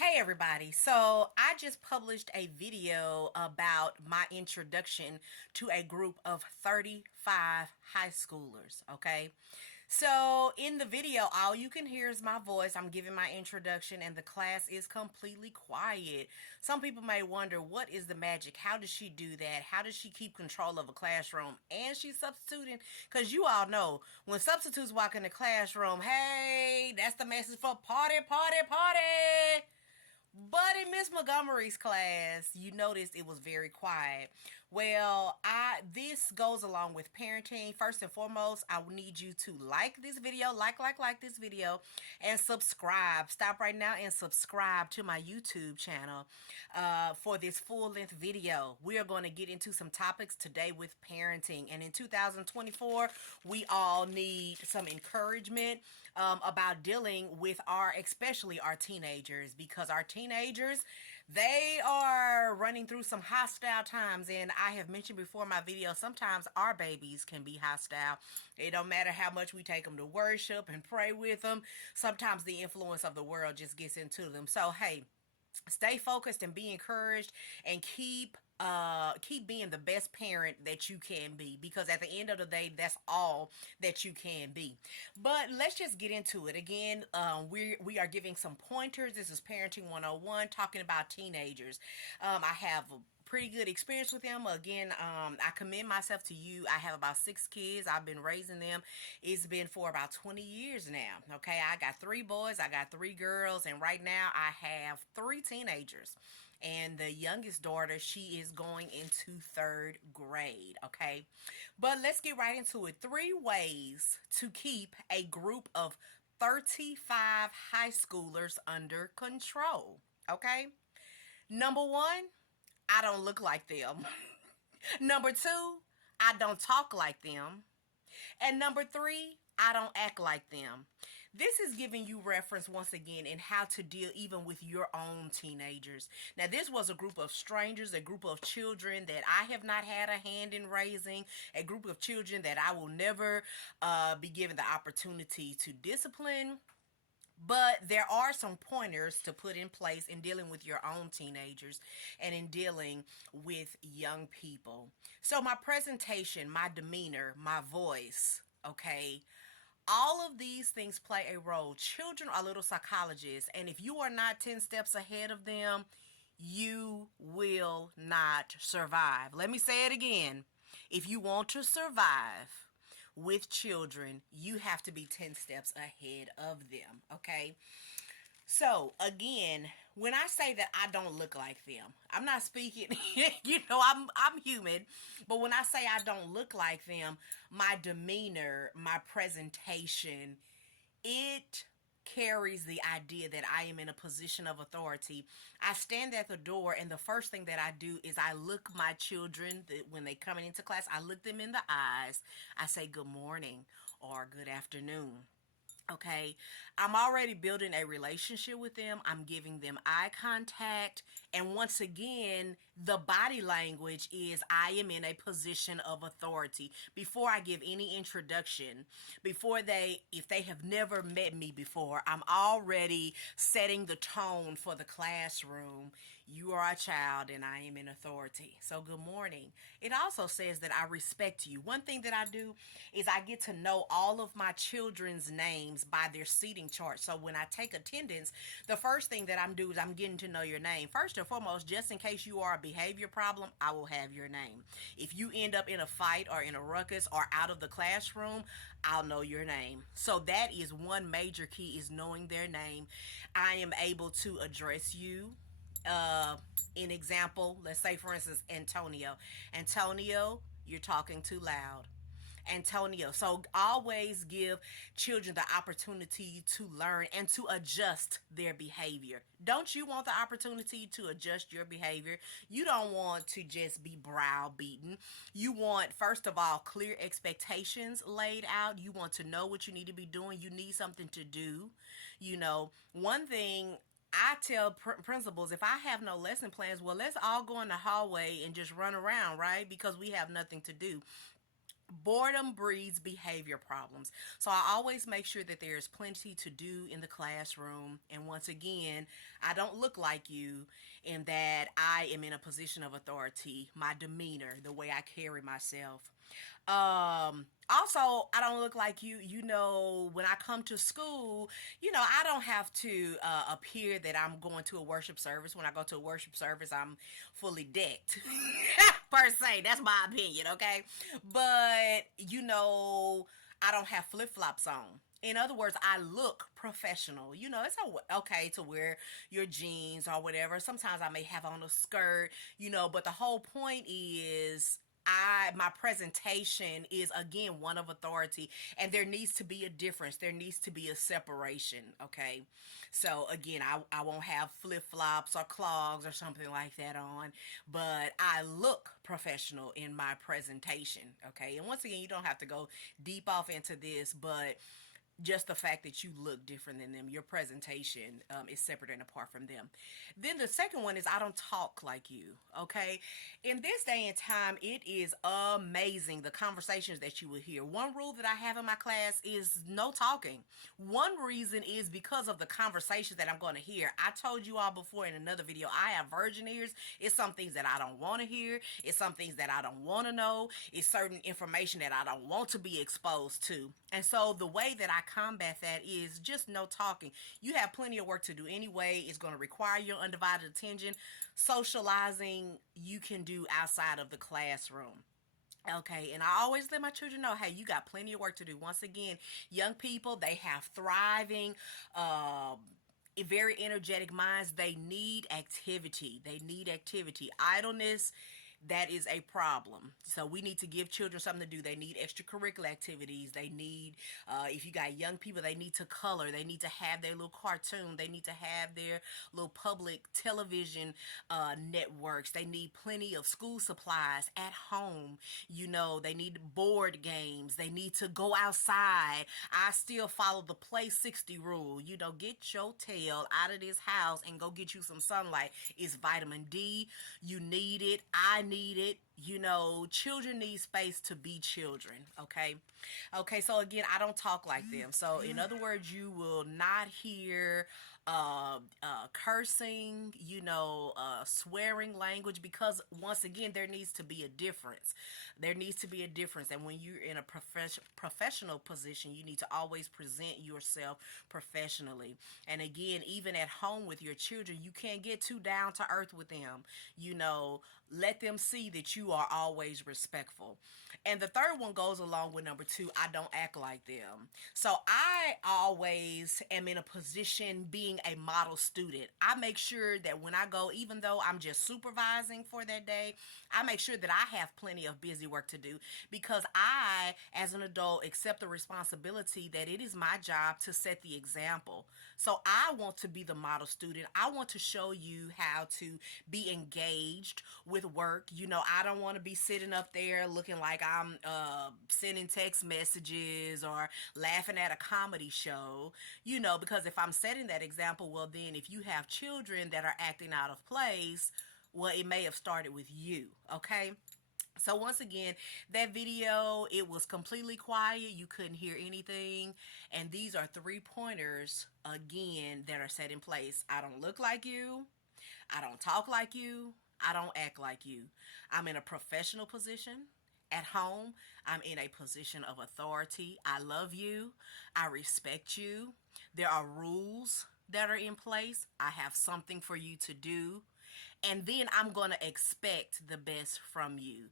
Hey everybody, so I just published a video about my introduction to a group of 35 high schoolers, okay? So in the video, all you can hear is my voice. I'm giving my introduction and the class is completely quiet. Some people may wonder, what is the magic? How does she do that? How does she keep control of a classroom? And she's substituting, because you all know when substitutes walk in the classroom, hey, that's the message for party, party, party. But in Miss Montgomery's class, you noticed it was very quiet. Well, I this goes along with parenting. First and foremost, I need you to like this video, like this video, and subscribe. Stop right now and subscribe to my YouTube channel for this full-length video. We are going to get into some topics today with parenting. And in 2024, we all need some encouragement about dealing with especially our teenagers, because our teenagers, they are running through some hostile times. And I have mentioned before in my video, sometimes our babies can be hostile. It don't matter how much we take them to worship and pray with them. Sometimes the influence of the world just gets into them. So, hey, stay focused and be encouraged, and keep being the best parent that you can be, because at the end of the day, that's all that you can be. But let's just get into it. Again, we are giving some pointers. This is Parenting 101, talking about teenagers. I have a pretty good experience with them. Again, I commend myself to you. I have about 6 kids. I've been raising them. It's been for about 20 years now. Okay, I got 3 boys, I got 3 girls, and right now I have 3 teenagers. And the youngest daughter, she is going into 3rd grade. Okay, but let's get right into it. 3 ways to keep a group of 35 high schoolers under control. Okay, number 1, I don't look like them. Number 2, I don't talk like them. And number 3, I don't act like them. This is giving you reference once again in how to deal even with your own teenagers. Now, this was a group of strangers, a group of children that I have not had a hand in raising, a group of children that I will never be given the opportunity to discipline. But there are some pointers to put in place in dealing with your own teenagers and in dealing with young people. So my presentation, my demeanor, my voice, okay, all of these things play a role. Children are little psychologists, and if you are not 10 steps ahead of them, you will not survive. Let me say it again. If you want to survive with children, you have to be 10 steps ahead of them, okay? So, again, when I say that I don't look like them, I'm not speaking, I'm human, but when I say I don't look like them, my demeanor, my presentation, it carries the idea that I am in a position of authority. I stand at the door, and the first thing that I do is I look my children, when they coming into class, I look them in the eyes. I say good morning or good afternoon. Okay, I'm already building a relationship with them. I'm giving them eye contact. And once again, the body language is I am in a position of authority. Before I give any introduction, if they have never met me before, I'm already setting the tone for the classroom. You are a child and I am in authority. So good morning. It also says that I respect you. One thing that I do is I get to know all of my children's names by their seating chart. So when I take attendance, the first thing that I'm doing is I'm getting to know your name. First and foremost, just in case you are a behavior problem, I will have your name. If you end up in a fight or in a ruckus or out of the classroom, I'll know your name. So that is one major key, is knowing their name. I am able to address you. In example, let's say for instance, Antonio, you're talking too loud. Antonio. So always give children the opportunity to learn and to adjust their behavior. Don't you want the opportunity to adjust your behavior? You don't want to just be browbeaten. You want, first of all, clear expectations laid out. You want to know what you need to be doing. You need something to do. One thing I tell principals, if I have no lesson plans, well, let's all go in the hallway and just run around, right? Because we have nothing to do. Boredom breeds behavior problems. So I always make sure that there's plenty to do in the classroom. And once again, I don't look like you in that I am in a position of authority, my demeanor, the way I carry myself. Also, I don't look like you. When I come to school, I don't have to appear that I'm going to a worship service. When I go to a worship service, I'm fully decked, per se. That's my opinion, okay? But, I don't have flip flops on. In other words, I look professional. It's okay to wear your jeans or whatever. Sometimes I may have on a skirt, but the whole point is my presentation is again one of authority, and there needs to be a difference. There needs to be a separation, okay? So again, I won't have flip-flops or clogs or something like that on, but I look professional in my presentation, okay? And once again, you don't have to go deep off into this, but just the fact that you look different than them, your presentation is separate and apart from them. Then the second one is I don't talk like you, okay? In this day and time, it is amazing the conversations that you will hear. One rule that I have in my class is no talking. One reason is because of the conversations that I'm going to hear. I told you all before in another video, I have virgin ears. It's some things that I don't want to hear. It's some things that I don't want to know. It's certain information that I don't want to be exposed to. And so the way that I combat that is just no talking. You have plenty of work to do anyway. It's going to require your undivided attention. Socializing you can do outside of the classroom. Okay, and I always let my children know, hey, you got plenty of work to do. Once again, young people, they have thriving, very energetic minds. They need activity. They need activity. Idleness, that is a problem. So we need to give children something to do. They need extracurricular activities. They need, if you got young people, they need to color. They need to have their little cartoon. They need to have their little public television networks. They need plenty of school supplies at home. They need board games. They need to go outside. I still follow the play 60 rule. Get your tail out of this house and go get you some sunlight. It's vitamin D. You need it. I need it. Children need space to be children, okay, so again, I don't talk like them. So in other words, you will not hear cursing, swearing language, because once again, there needs to be a difference. And when you're in a professional position, you need to always present yourself professionally. And again, even at home with your children, you can't get too down to earth with them. Let them see that you are always respectful. And the third one goes along with number 2. I don't act like them. So I always am in a position being a model student. I make sure that when I go, even though I'm just supervising for that day, I make sure that I have plenty of busy work to do, because I, as an adult, accept the responsibility that it is my job to set the example. So I want to be the model student. I want to show you how to be engaged with work. I don't want to be sitting up there looking like I'm sending text messages or laughing at a comedy show, because if I'm setting that example, well, then if you have children that are acting out of place, well, it may have started with you, okay? So once again, that video, it was completely quiet. You couldn't hear anything. And these are 3 pointers, again, that are set in place. I don't look like you. I don't talk like you. I don't act like you. I'm in a professional position. At home, I'm in a position of authority. I love you. I respect you. There are rules that are in place. I have something for you to do. And then I'm going to expect the best from you.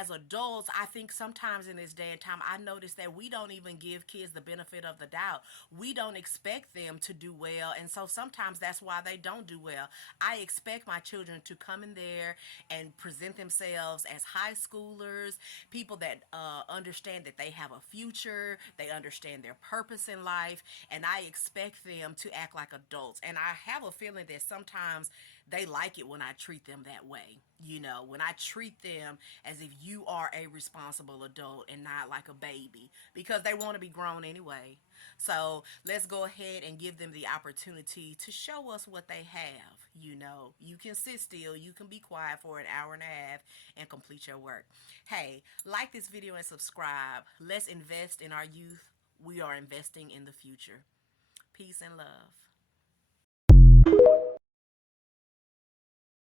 As adults, I think sometimes in this day and time, I notice that we don't even give kids the benefit of the doubt. We don't expect them to do well. And so sometimes that's why they don't do well. I expect my children to come in there and present themselves as high schoolers, people that understand that they have a future, they understand their purpose in life, and I expect them to act like adults. And I have a feeling that sometimes they like like it when I treat them that way. You know, when I treat them as if you are a responsible adult and not like a baby, because they want to be grown anyway. So let's go ahead and give them the opportunity to show us what they have. You know, you can sit still, you can be quiet for an hour and a half and complete your work. Hey, like this video and subscribe. Let's invest in our youth. We are investing in the future. Peace and love.